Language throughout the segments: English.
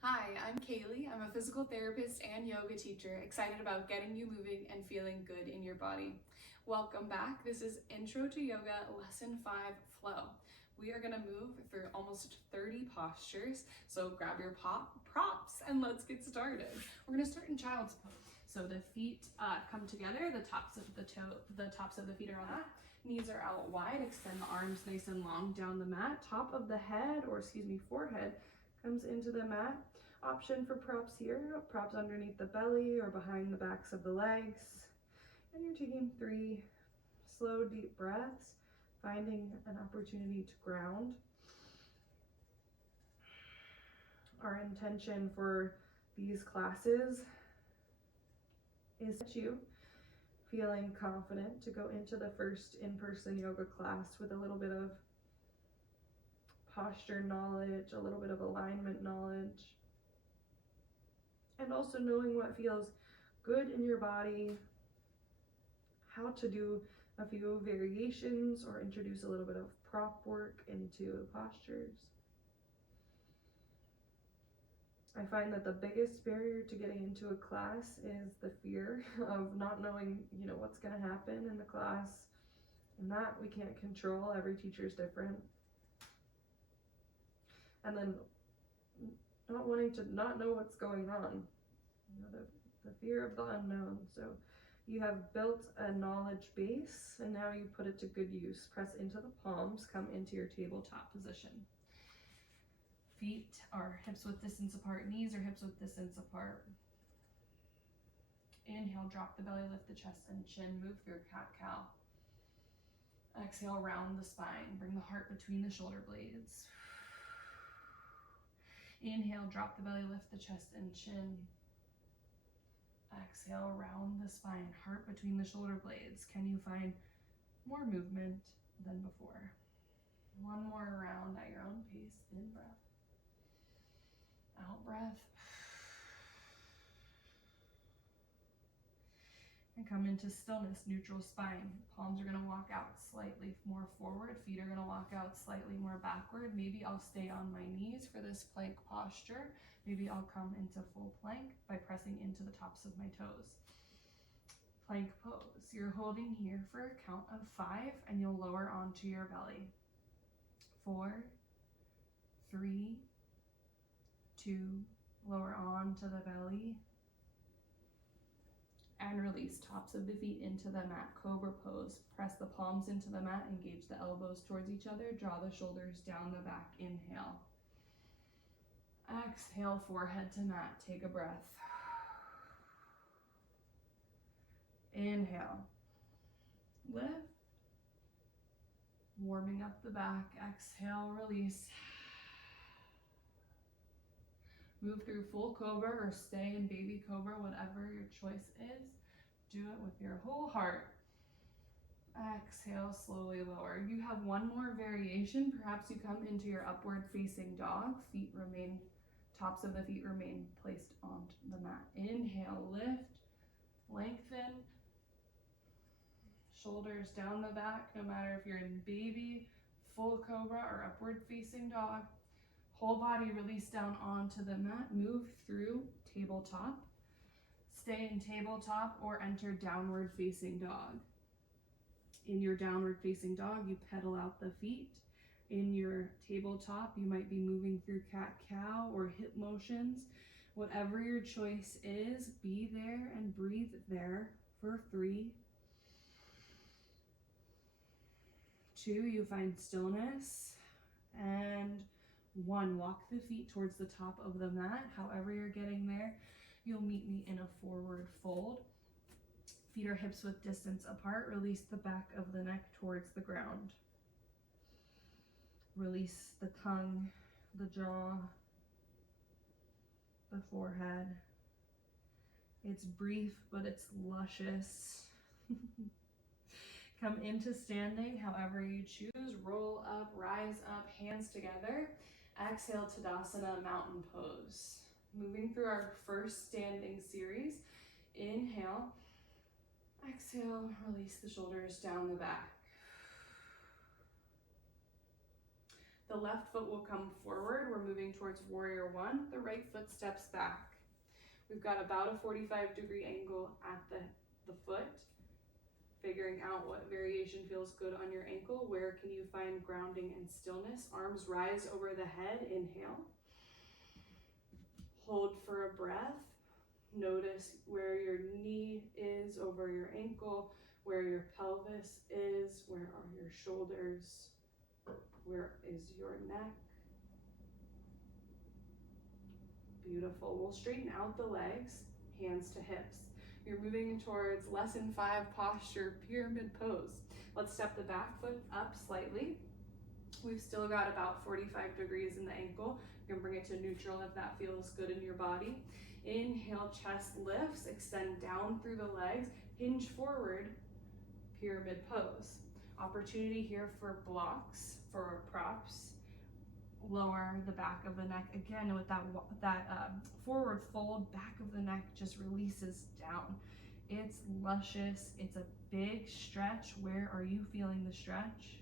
Hi, I'm Kaylee. I'm a physical therapist and yoga teacher, excited about getting you moving and feeling good in your body. Welcome back. This is Intro to Yoga, Lesson 5, Flow. We are going to move through almost 30 postures, so grab your props and let's get started. We're going to start in child's pose. So the feet come together, the tops of the feet are on the mat. Knees are out wide, extend the arms nice and long down the mat. Top of the head, forehead, comes into the mat. Option for props here, props underneath the belly or behind the backs of the legs. And you're taking 3 slow, deep breaths, finding an opportunity to ground. Our intention for these classes is you feeling confident to go into the first in-person yoga class with a little bit of posture knowledge, a little bit of alignment knowledge, and also knowing what feels good in your body, how to do a few variations or introduce a little bit of prop work into postures. I find that the biggest barrier to getting into a class is the fear of not knowing, what's going to happen in the class, and that we can't control. Every teacher is different. And then not wanting to not know what's going on, the fear of the unknown. So you have built a knowledge base and now you put it to good use. Press into the palms, come into your tabletop position. Feet are hips width distance apart, knees are hips width distance apart. Inhale, drop the belly, lift the chest and chin, move through cat-cow. Exhale, round the spine, bring the heart between the shoulder blades. Inhale, drop the belly, lift the chest and chin. Exhale, round the spine, heart between the shoulder blades. Can you find more movement than before? One more round at your own pace. In breath. Out breath. And come into stillness, neutral spine. Palms are going to walk out slightly more forward. Feet are going to walk out slightly more backward. Maybe I'll stay on my knees for this plank posture. Maybe I'll come into full plank by pressing into the tops of my toes. Plank pose. You're holding here for a count of 5 and you'll lower onto your belly. 4, 3, 2, lower onto the belly. And release tops of the feet into the mat, cobra pose. Press the palms into the mat, engage the elbows towards each other, draw the shoulders down the back, inhale. Exhale, forehead to mat, take a breath. Inhale, lift. Warming up the back, exhale, release. Move through full cobra or stay in baby cobra, whatever your choice is. Do it with your whole heart. Exhale, slowly lower. You have one more variation. Perhaps you come into your upward facing dog. Tops of the feet remain placed on the mat. Inhale, lift, lengthen. Shoulders down the back, no matter if you're in baby, full cobra, or upward facing dog. Whole body release down onto the mat. Move through tabletop. Stay in tabletop or enter downward facing dog. In your downward facing dog, you pedal out the feet. In your tabletop, you might be moving through cat-cow or hip motions. Whatever your choice is, be there and breathe there for 3, 2, you find stillness, and 1, walk the feet towards the top of the mat. However you're getting there, you'll meet me in a forward fold. Feet are hips width distance apart. Release the back of the neck towards the ground. Release the tongue, the jaw, the forehead. It's brief, but it's luscious. Come into standing, however you choose. Roll up, rise up, hands together. Exhale, Tadasana, mountain pose. Moving through our first standing series. Inhale. Exhale, release the shoulders down the back. The left foot will come forward. We're moving towards warrior one. The right foot steps back. We've got about a 45-degree angle at the foot. Figuring out what variation feels good on your ankle. Where can you find grounding and stillness? Arms rise over the head. Inhale. Hold for a breath. Notice where your knee is over your ankle, where your pelvis is, where are your shoulders, where is your neck. Beautiful. We'll straighten out the legs, hands to hips. You're moving towards lesson 5 posture, pyramid pose. Let's step the back foot up slightly. We've still got about 45 degrees in the ankle. You can bring it to neutral if that feels good in your body. Inhale, chest lifts, extend down through the legs, hinge forward, pyramid pose. Opportunity here for blocks, for props. Lower the back of the neck again with that forward fold. Back of the neck just releases down. It's luscious. It's a big stretch. Where are you feeling the stretch?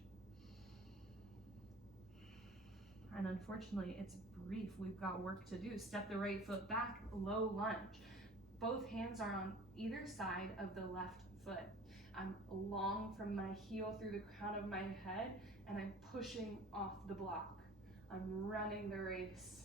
And unfortunately, it's brief. We've got work to do. Step the right foot back, low lunge. Both hands are on either side of the left foot. I'm long from my heel through the crown of my head, and I'm pushing off the block. I'm running the race.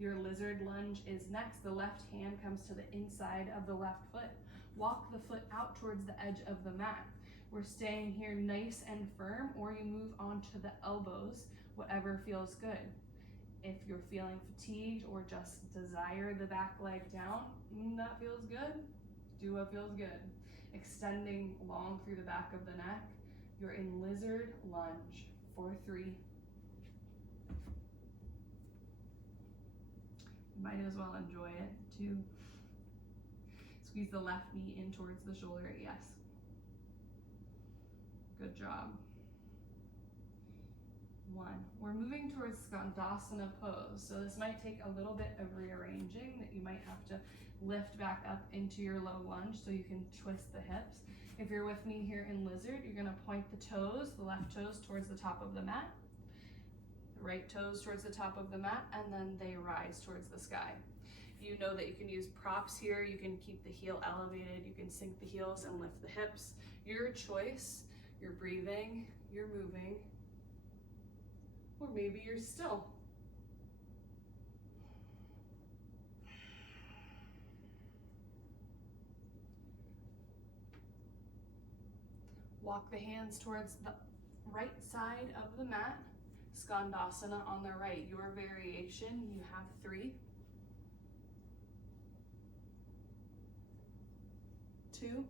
Your lizard lunge is next. The left hand comes to the inside of the left foot. Walk the foot out towards the edge of the mat. We're staying here nice and firm, or you move onto the elbows, whatever feels good. If you're feeling fatigued or just desire the back leg down, that feels good, do what feels good. Extending long through the back of the neck. You're in lizard lunge for 3. You might as well enjoy it. 2. Squeeze the left knee in towards the shoulder. Yes. Good job. 1. We're moving towards Skandasana pose. So this might take a little bit of rearranging, that you might have to lift back up into your low lunge so you can twist the hips. If you're with me here in lizard, you're gonna point the toes, the left toes towards the top of the mat, the right toes towards the top of the mat, and then they rise towards the sky. You know that you can use props here. You can keep the heel elevated. You can sink the heels and lift the hips. Your choice. You're breathing, you're moving, or maybe you're still. Walk the hands towards the right side of the mat. Skandasana on the right. Your variation, you have 3. 2.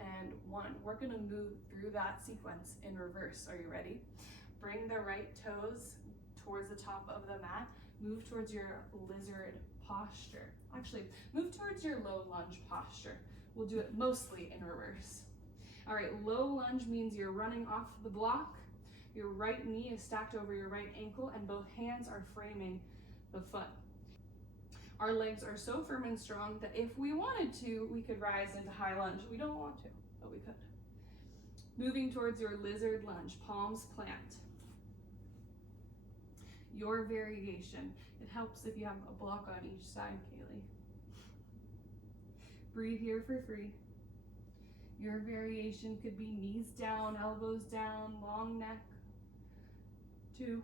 And 1. We're gonna move through that sequence in reverse. Are you ready? Bring the right toes towards the top of the mat. Move towards your lizard posture. Actually, move towards your low lunge posture. We'll do it mostly in reverse. All right, low lunge means you're running off the block. Your right knee is stacked over your right ankle, and both hands are framing the foot. Our legs are so firm and strong that if we wanted to, we could rise into high lunge. We don't want to, but we could. Moving towards your lizard lunge, palms plant. Your variation. It helps if you have a block on each side, Kaylee. Breathe here for 3. Your variation could be knees down, elbows down, long neck. 2.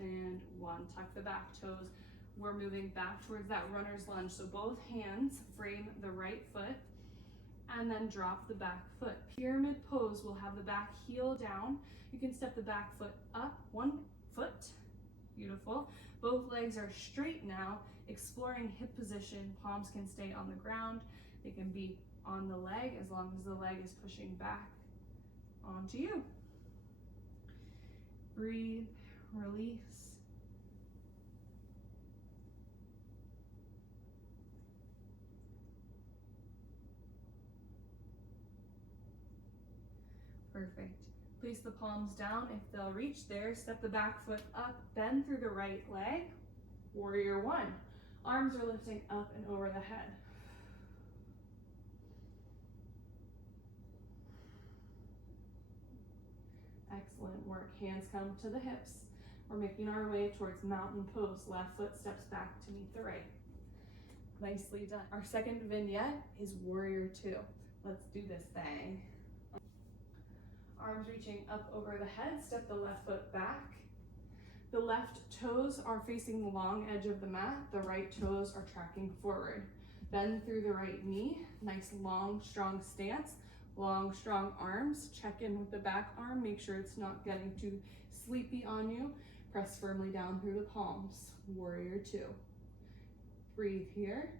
And 1. Tuck the back toes. We're moving back towards that runner's lunge. So both hands frame the right foot and then drop the back foot. Pyramid pose will have the back heel down. You can step the back foot up 1 foot. Beautiful. Both legs are straight now, exploring hip position. Palms can stay on the ground. They can be on the leg as long as the leg is pushing back onto you. Breathe, release. Perfect. Place the palms down if they'll reach there. Step the back foot up, bend through the right leg. Warrior 1. Arms are lifting up and over the head. Excellent work. Hands come to the hips. We're making our way towards mountain pose. Left foot steps back to meet the right. Nicely done. Our second vignette is warrior two. Let's do this thing. Arms reaching up over the head. Step the left foot back. The left toes are facing the long edge of the mat. The right toes are tracking forward. Bend through the right knee. Nice long, strong stance. Long, strong arms. Check in with the back arm. Make sure it's not getting too sleepy on you. Press firmly down through the palms. Warrior two. Breathe here.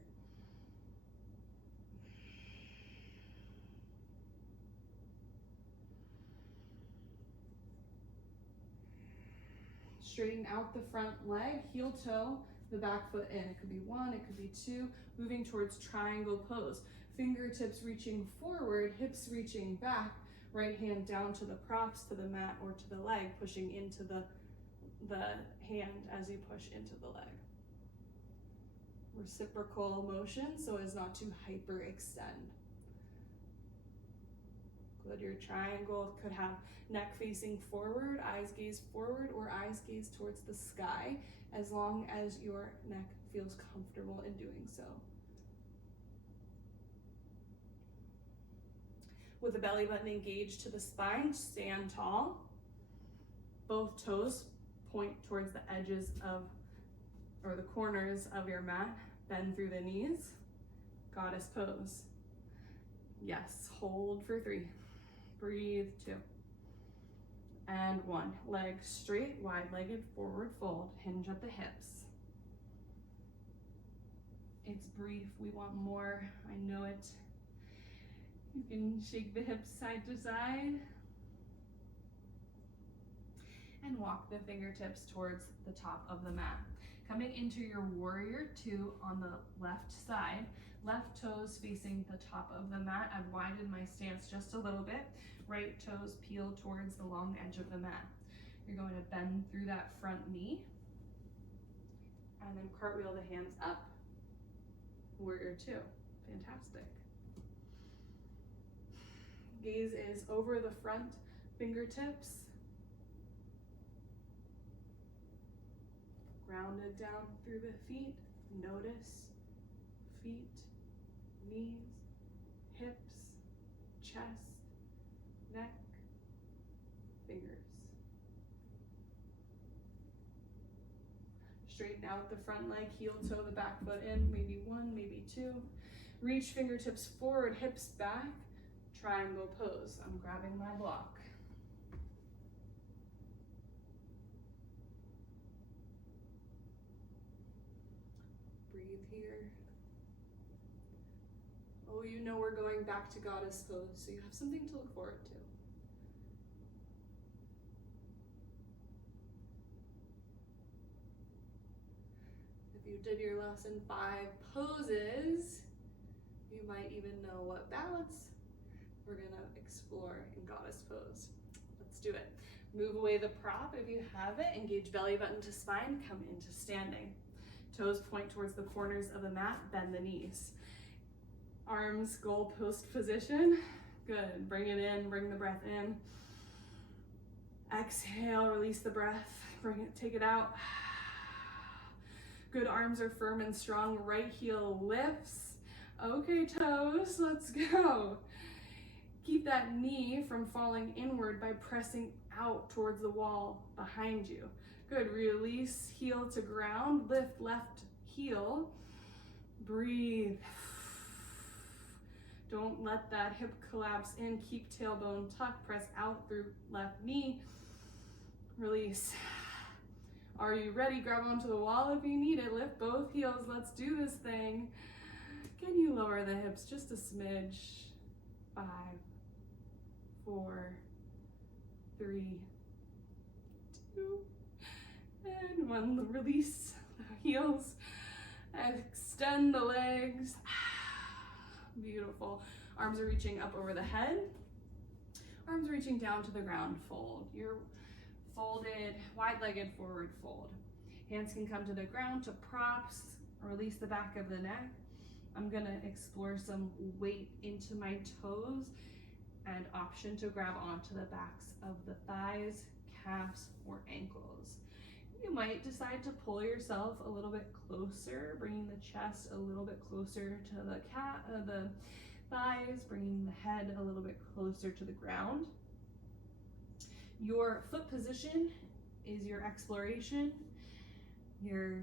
Straighten out the front leg, heel toe, the back foot in. It could be one, it could be two. Moving towards triangle pose. Fingertips reaching forward, hips reaching back. Right hand down to the props, to the mat, or to the leg, pushing into the hand as you push into the leg. Reciprocal motion so as not to hyperextend. Good, your triangle could have neck facing forward, eyes gaze forward, or eyes gaze towards the sky, as long as your neck feels comfortable in doing so. With the belly button engaged to the spine, stand tall. Both toes point towards the edges of, or the corners of your mat. Bend through the knees. Goddess pose. Yes, hold for 3. Breathe 2. And 1. Legs straight, wide-legged, forward fold. Hinge at the hips. It's brief, we want more, I know it. You can shake the hips side to side. And walk the fingertips towards the top of the mat. Coming into your warrior two on the left side, left toes facing the top of the mat. I've widened my stance just a little bit. Right toes peel towards the long edge of the mat. You're going to bend through that front knee and then cartwheel the hands up. Warrior two. Fantastic. Gaze is over the front fingertips. Grounded down through the feet. Notice feet, knees, hips, chest, neck, fingers. Straighten out the front leg, heel toe the back foot in, maybe 1, maybe 2. Reach fingertips forward, hips back, triangle pose. I'm grabbing my block. Breathe here. Oh, you know we're going back to goddess pose, so you have something to look forward to. If you did your lesson 5 poses, you might even know what balance we're gonna explore in goddess pose. Let's do it. Move away the prop if you have it. Engage belly button to spine, come into standing. Toes point towards the corners of the mat, bend the knees. Arms goal post position. Good, bring it in, bring the breath in. Exhale, release the breath, bring it, take it out. Good, arms are firm and strong, right heel lifts. Okay, toes, let's go. Keep that knee from falling inward by pressing out towards the wall behind you. Good, release, heel to ground, lift left heel, breathe. Don't let that hip collapse in, keep tailbone tucked, press out through left knee, release. Are you ready? Grab onto the wall if you need it, lift both heels, let's do this thing. Can you lower the hips just a smidge? 5, 4, 3, 2, and 1. Release the heels, extend the legs. Beautiful. Arms are reaching up over the head. Arms reaching down to the ground, fold. You're folded, wide-legged forward fold. Hands can come to the ground to props Release the back of the neck. I'm gonna explore some weight into my toes and option to grab onto the backs of the thighs, calves, or ankles. You might decide to pull yourself a little bit closer, bringing the chest a little bit closer to the thighs, bringing the head a little bit closer to the ground. Your foot position is your exploration. Your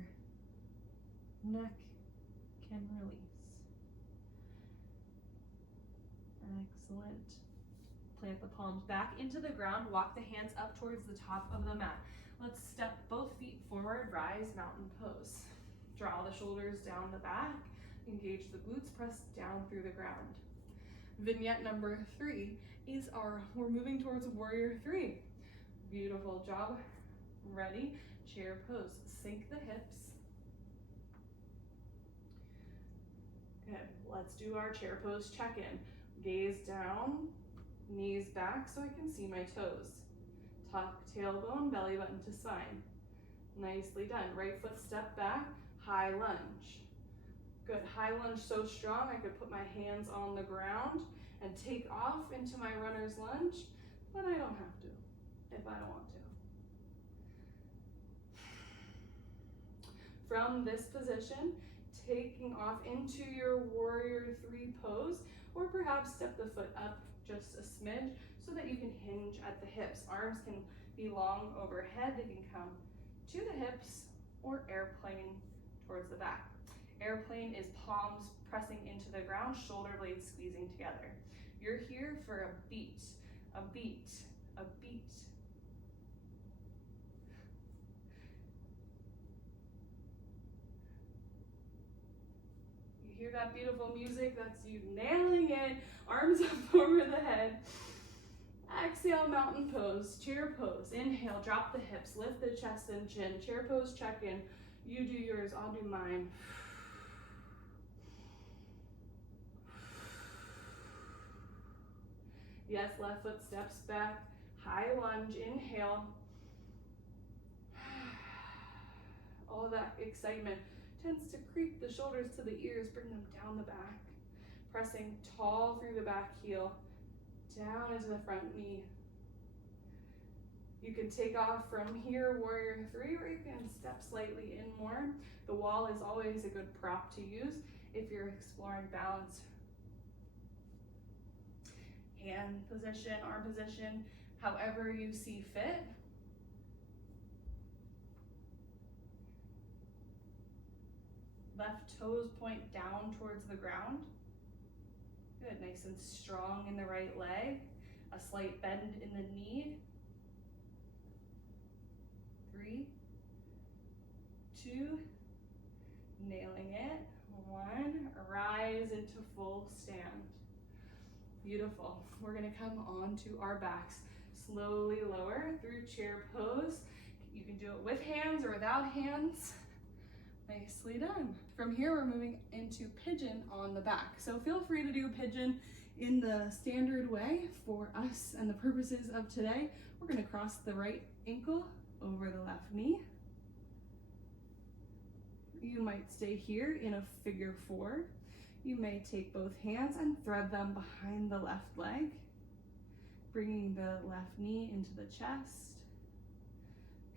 neck can release. Excellent. Plant the palms back into the ground. Walk the hands up towards the top of the mat. Let's step both feet forward, rise, mountain pose. Draw the shoulders down the back. Engage the glutes, press down through the ground. Vignette number 3 is we're moving towards warrior 3. Beautiful job. Ready? Chair pose. Sink the hips. Good. Let's do our chair pose check-in. Gaze down, knees back so I can see my toes. Tuck tailbone, belly button to spine. Nicely done. Right foot step back, high lunge. Good. High lunge so strong I could put my hands on the ground and take off into my runner's lunge, but I don't have to if I don't want to. From this position, taking off into your warrior 3 pose, or perhaps step the foot up just a smidge so that you can hinge at the hips. Arms can be long overhead, they can come to the hips, or airplane towards the back. Airplane is palms pressing into the ground, shoulder blades squeezing together. You're here for a beat, a beat, a beat. You hear that beautiful music? That's you nailing it. Arms up over the head. Exhale, mountain pose, chair pose. Inhale, drop the hips, lift the chest and chin. Chair pose, check in. You do yours, I'll do mine. Yes, left foot steps back. High lunge, inhale. All of that excitement tends to creep the shoulders to the ears, bring them down the back. Pressing tall through the back heel, down into the front knee. You can take off from here, warrior 3, or you can step slightly in more. The wall is always a good prop to use if you're exploring balance. Hand position, arm position, however you see fit. Left toes point down towards the ground. Good, nice and strong in the right leg. A slight bend in the knee. 3, 2, nailing it. 1, rise into full stand. Beautiful. We're gonna come onto our backs. Slowly lower through chair pose. You can do it with hands or without hands. Nicely done. From here, we're moving into pigeon on the back. So feel free to do pigeon in the standard way for us and the purposes of today. We're gonna cross the right ankle over the left knee. You might stay here in a figure 4. You may take both hands and thread them behind the left leg, bringing the left knee into the chest.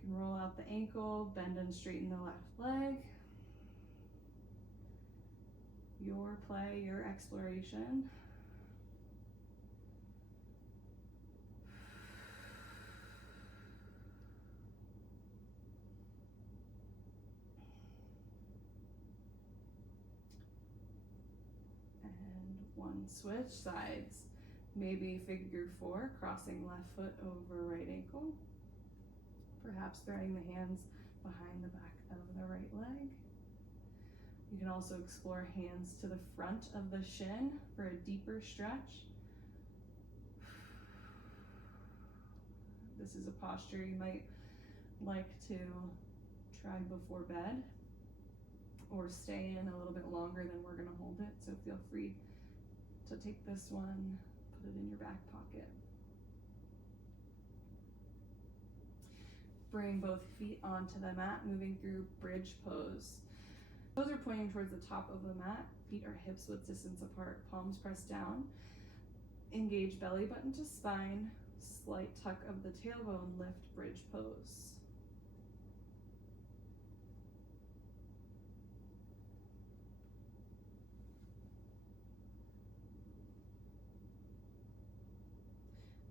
You can roll out the ankle, bend and straighten the left leg. Your play, your exploration. One switch sides, maybe figure 4, crossing left foot over right ankle, perhaps threading the hands behind the back of the right leg. You can also explore hands to the front of the shin for a deeper stretch. This is a posture you might like to try before bed or stay in a little bit longer than we're going to hold it, so feel free to take this one, put it in your back pocket. Bring both feet onto the mat, moving through bridge pose. Toes are pointing towards the top of the mat. Feet are hips width distance apart. Palms pressed down. Engage belly button to spine. Slight tuck of the tailbone. Lift bridge pose.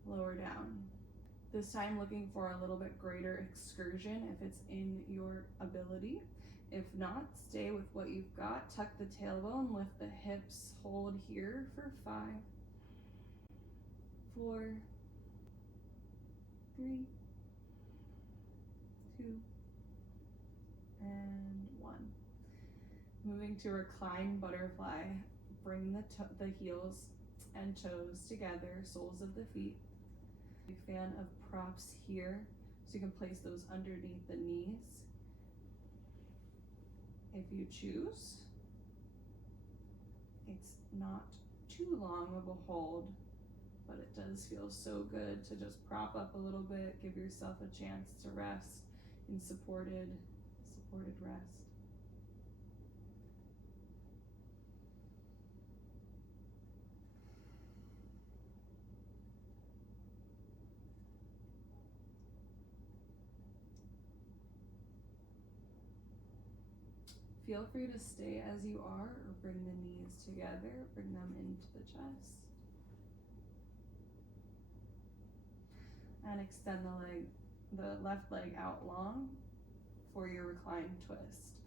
Lower down. This time looking for a little bit greater excursion if it's in your ability. If not, stay with what you've got. Tuck the tailbone, lift the hips, hold here for 5, 4, 3, 2, and 1. Moving to recline butterfly. Bring the heels and toes together, soles of the feet. Big fan of props here, so you can place those underneath the knees if you choose. It's not too long of a hold, but it does feel so good to just prop up a little bit, give yourself a chance to rest in supported rest. Feel free to stay as you are or bring the knees together, bring them into the chest. And extend the left leg out long for your reclined twist.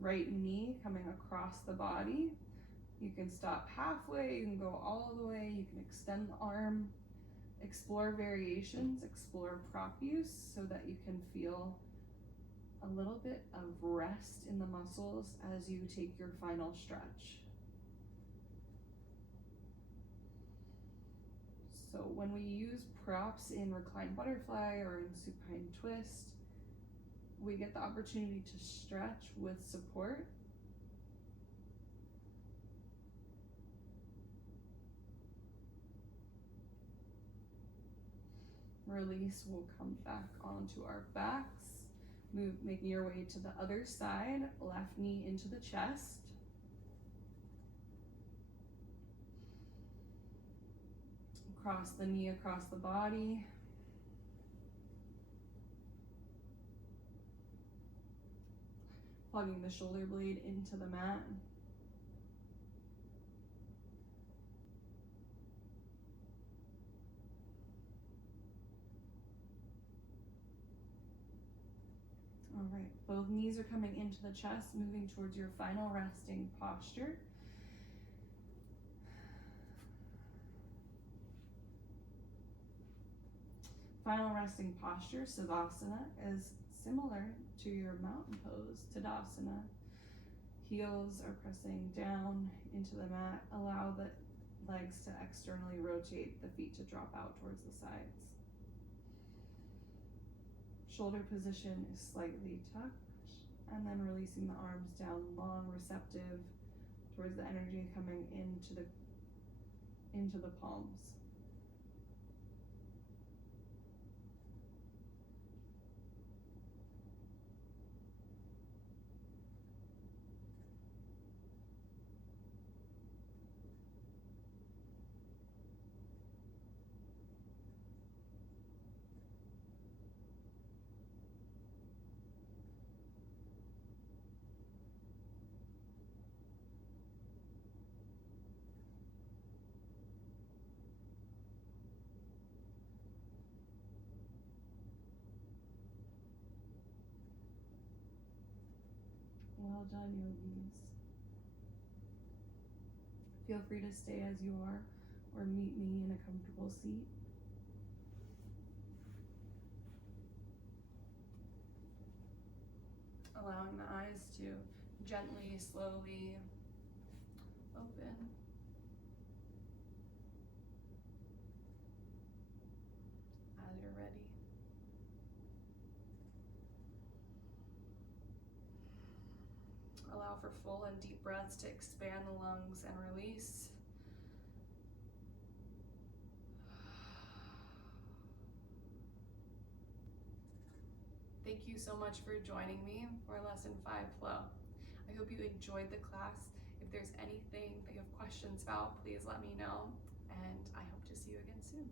Right knee coming across the body. You can stop halfway, you can go all the way, you can extend the arm. Explore variations, explore prop use so that you can feel a little bit of rest in the muscles as you take your final stretch. So when we use props in reclined butterfly or in supine twist, we get the opportunity to stretch with support. Release, we'll come back onto our backs. Making your way to the other side, left knee into the chest. Cross the knee across the body. Plugging the shoulder blade into the mat. All right, both knees are coming into the chest, moving towards your final resting posture. Final resting posture, Savasana, is similar to your mountain pose, Tadasana. Heels are pressing down into the mat. Allow the legs to externally rotate, the feet to drop out towards the sides. Shoulder position is slightly tucked, and then releasing the arms down long, receptive towards the energy coming into the palms. Well done, yogis. Feel free to stay as you are or meet me in a comfortable seat. Allowing the eyes to gently, slowly open. As you're ready. Allow for full and deep breaths to expand the lungs and release. Thank you so much for joining me for Lesson 5 Flow. I hope you enjoyed the class. If there's anything that you have questions about, please let me know, and I hope to see you again soon.